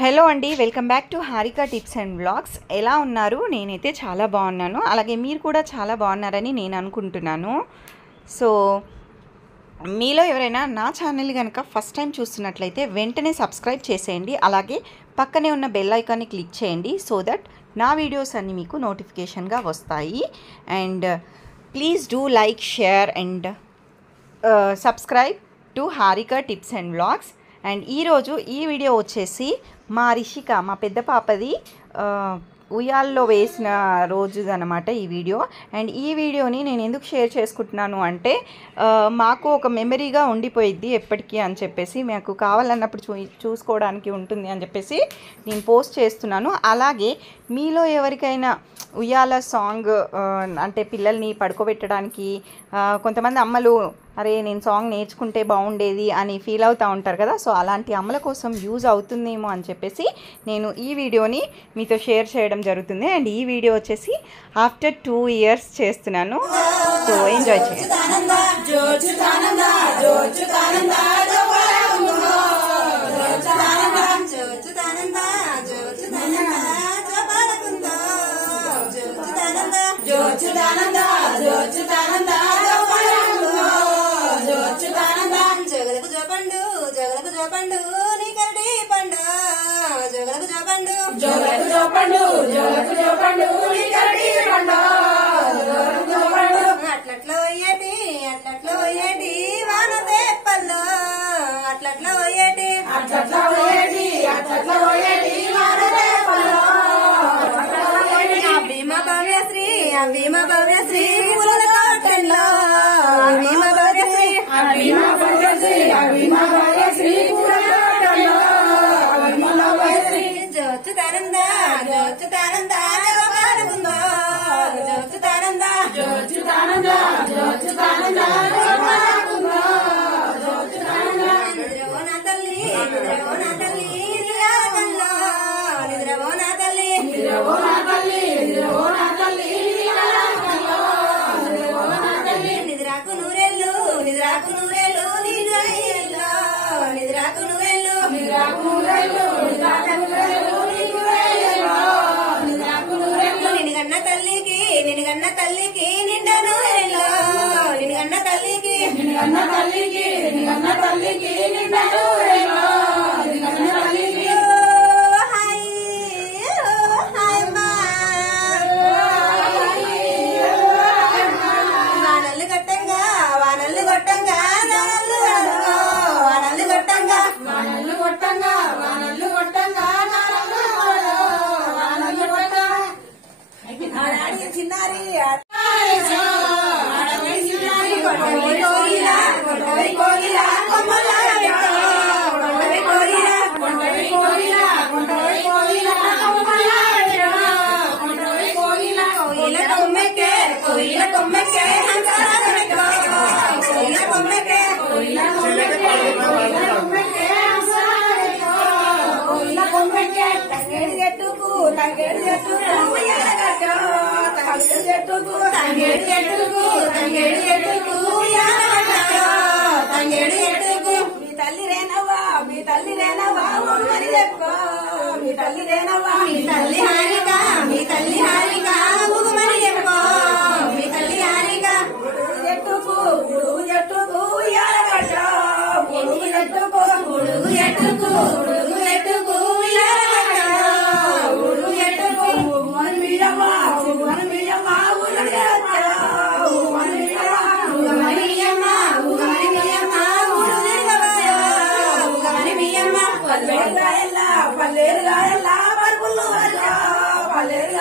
Hello అండి, welcome back to Harika tips and vlogs. ఎలా ఉన్నారు? నేనైతే చాలా బాగున్నాను. అలాగే మీరు కూడా చాలా బాగున్నారని నేను అనుకుంటున్నాను. సో మీలో ఎవరైనా నా ఛానల్ కనుక ఫస్ట్ టైం చూస్తున్నట్లయితే వెంటనే సబ్స్క్రైబ్ చేసేయండి. అలాగే పక్కనే ఉన్న బెల్ ఐకాన్ని క్లిక్ చేయండి సో దట్ నా వీడియోస్ అన్నీ మీకు నోటిఫికేషన్గా వస్తాయి. And please do like, share and subscribe to Harika tips and vlogs. And ఈరోజు ఈ వీడియో వచ్చేసి మా రిషిక, మా పెద్ద పాపది ఉయ్యాల్లో వేసిన రోజుది అనమాట ఈ వీడియో. అండ్ ఈ వీడియోని నేను ఎందుకు షేర్ చేసుకుంటున్నాను అంటే మాకు ఒక మెమరీగా ఉండిపోయిద్ది ఎప్పటికీ అని చెప్పేసి, మాకు కావాలన్నప్పుడు చూసుకోవడానికి ఉంటుంది అని చెప్పేసి నేను పోస్ట్ చేస్తున్నాను. అలాగే మీలో ఎవరికైనా ఉయ్యాల సాంగ్ అంటే పిల్లల్ని పడుకోబెట్టడానికి కొంతమంది అమ్మలు అరే నేను సాంగ్ నేర్చుకుంటే బాగుండేది అని ఫీల్ అవుతూ ఉంటారు కదా. సో అలాంటి అమ్మల కోసం యూజ్ అవుతుందేమో అని చెప్పేసి నేను ఈ వీడియోని మీతో షేర్ చేయడం జరుగుతుంది. అండ్ ఈ వీడియో వచ్చేసి ఆఫ్టర్ 2 years చేస్తున్నాను. సో ఎంజాయ్ చేయండి. అట్లట్లో అయ్యేటి అట్లట్లో అయ్యేటి వానతే పల్లో అట్లట్లో అయ్యేటి అట్లట్లో అయ్యేటి అట్లట్లో అయ్యేటి వానతే పల్లో భీమ భవ్యశ్రీ భీమ భవ్యశ్రీ పూల తోటల్లో భీమ భవ్యశ్రీ భీమ భవ్యశ్రీ భీమ భవ్యశ్రీ పూల తోటల్లో జోచుతానంద జోచుతానంద జగపాలకుందో జోచుతానంద జోచుతానంద జోచుతానంద జగపాలకుందో జోచుతానంద నిద్రవో నా తల్లి నిద్రవో నా తల్లి నిద్రవో నిద్రవో నా తల్లి నిద్రవో నా తల్లి నిద్రవో నా తల్లి నిద్రవో నా తల్లి నిద్రాకు నూరెళ్ళు నిద్రాకు నూరెళ్ళు నిద్రయ్యల్లో నిద్రాకు నూరెళ్ళు నిద్రాకు నూరెళ్ళు నిద్రాకు నూరెళ్ళు నిన్నుగన్న తల్లికి నిన్నుగన్న తల్లికి నిండా నూరెల్లో నిన్నుగన్న తల్లికి నిన్నుగన్న తల్లికి నిన్నుగన్న తల్లికి నిండా నూరెల్లో నిన్నుగన్న తల్లికి హాయ్ హాయ్ మా వానల్లు గట్టంగా వానల్లు గొట్టంగా వానల్లు వానల్లు గొట్టంగా వానల్లు గొట్టంగా వానల్లు గొట్టంగా వానల్లు గొట్టంగా చిన్నారి చెట్టుకు తంగేడు చెట్టుకు తంగేడు చెట్టుకు తంగేడు చెట్టుకు తంగేడు చెట్టుకు మీ తల్లి రేనవ్వా మీ తల్లి రేనవ్వా మరి చెప్పుకో మీ తల్లి రేనవ్వా మీ తల్లి హారిక మీ తల్లి హారిక మరి చెప్పుకో మీ తల్లి హారిక చెట్టుకు గుడుగు చెట్టుకు గుడుగు చెట్టుకు గుడుగు చెట్టుకు గుడుగు చెట్టుకు పల్లేరు